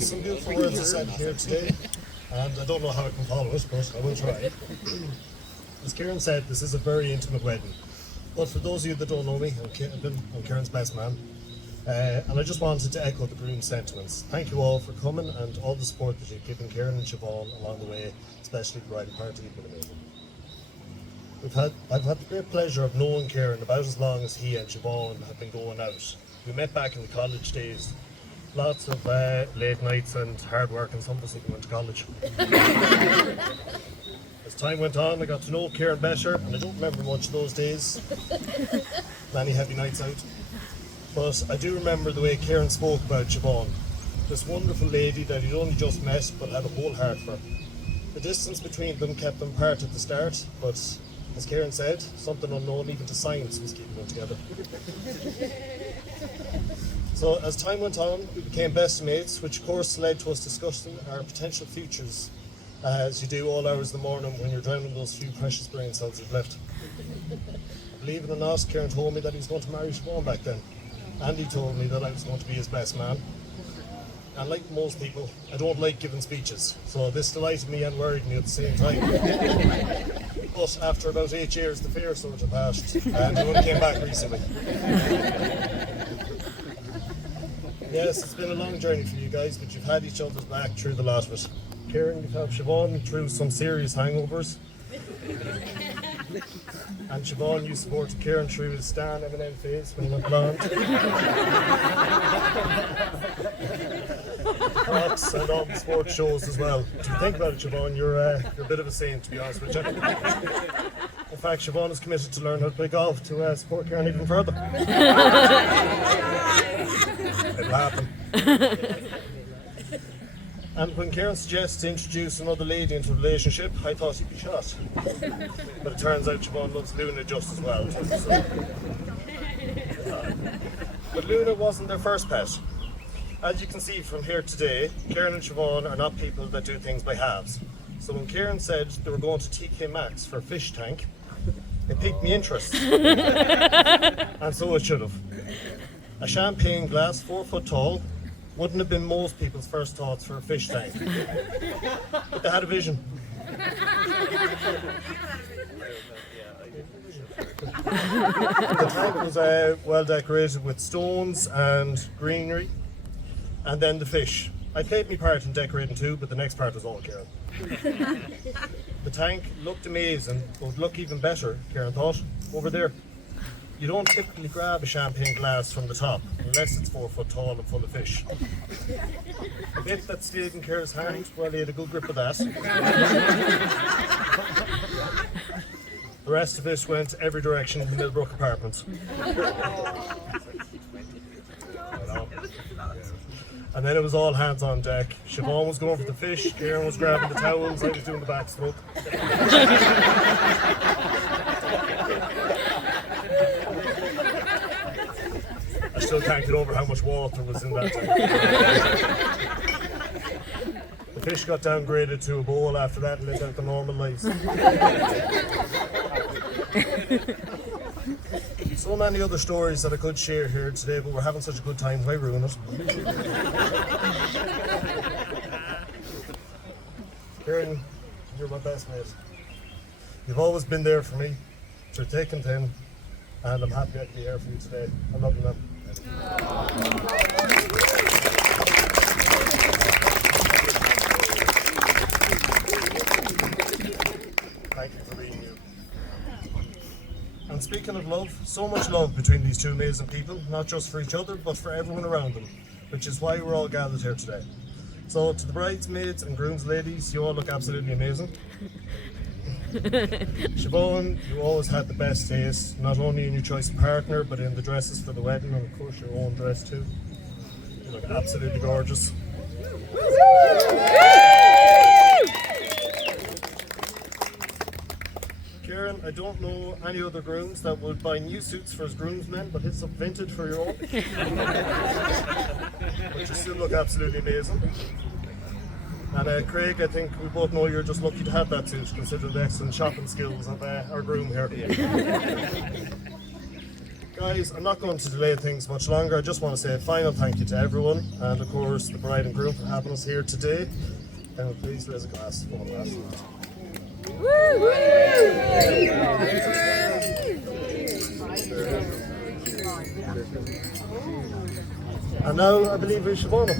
some beautiful words are said here today, and I don't know how I can follow it, but I will try. As Kieran said, this is a very intimate wedding. But for those of you that don't know me, I'm Kieran's best man. And I just wanted to echo the groom's sentiments. Thank you all for coming and all the support that you've given Kieran and Siobhan along the way, especially the bridal party. It's been amazing. I've had the great pleasure of knowing Kieran about as long as he and Siobhan have been going out. We met back in the college days. Lots of late nights and hard work, and some of us even went to college. As time went on, I got to know Kieran better, and I don't remember much of those days. Many heavy nights out. But I do remember the way Kieran spoke about Siobhan, this wonderful lady that he'd only just met but had a whole heart for. The distance between them kept them apart at the start, but as Kieran said, something unknown even to science was keeping them together. So as time went on, we became best mates, which of course led to us discussing our potential futures, as you do all hours of the morning when you're drowning those few precious brain cells you've left. Believe it or not, Kieran told me that he was going to marry Siobhan back then. And he told me that I was going to be his best man. And like most people, I don't like giving speeches, so this delighted me and worried me at the same time. But after about 8 years, the fear sort of passed, and he only came back recently. Yes, it's been a long journey for you guys, but you've had each other's back through the lot of it. Kieran, you've helped Siobhan through some serious hangovers. And Siobhan, you supported Kieran through his Stan Eminem phase when he went blonde. Crocs and all the sports shows as well. If you think about it, Siobhan, you're a bit of a saint, to be honest with you. In fact, Siobhan is committed to learn how to play golf to support Kieran even further. It'll happen. And when Kieran suggests to introduce another lady into a relationship, I thought he'd be shot. But it turns out Siobhan loves Luna just as well. But Luna wasn't their first pet. As you can see from here today, Kieran and Siobhan are not people that do things by halves. So when Kieran said they were going to TK Maxx for a fish tank, it piqued me interest. And so it should have. A champagne glass 4 foot tall wouldn't have been most people's first thoughts for a fish tank. But they had a vision. The tank was well decorated with stones and greenery, and then the fish. I played my part in decorating too, but the next part was all Kieran. The tank looked amazing, but would look even better, Kieran thought, over there. You don't typically grab a champagne glass from the top, unless it's 4 foot tall and full of fish. The bit that stayed in Kieran's hand, well, he had a good grip of that. The rest of it went every direction in the Millbrook apartment. And then it was all hands on deck. Siobhan was going for the fish, Kieran was grabbing the towels, I was doing the backstroke. I still can't get over how much water was in that tank. The fish got downgraded to a bowl after that and lived out the normal lives. So many other stories that I could share here today, but we're having such a good time, why ruin it? Kieran, you're my best mate. You've always been there for me, through thick and thin, and I'm happy I can be here for you today. I love you, man. Thank you for being you. And speaking of love, so much love between these two amazing people, not just for each other, but for everyone around them, which is why we're all gathered here today. So to the bridesmaids and groom's ladies, you all look absolutely amazing. Siobhan, you always had the best taste, not only in your choice of partner, but in the dresses for the wedding, and of course your own dress too. You look absolutely gorgeous. Kieran, I don't know any other grooms that would buy new suits for his groomsmen, but hit some vintage for your own. But you still look absolutely amazing. And Craig, I think we both know you're just lucky to have that suit, considering the excellent shopping skills of our groom here. Guys, I'm not going to delay things much longer. I just want to say a final thank you to everyone, and of course the bride and groom for having us here today. And please raise a glass. One glass. And now I believe we should warm up.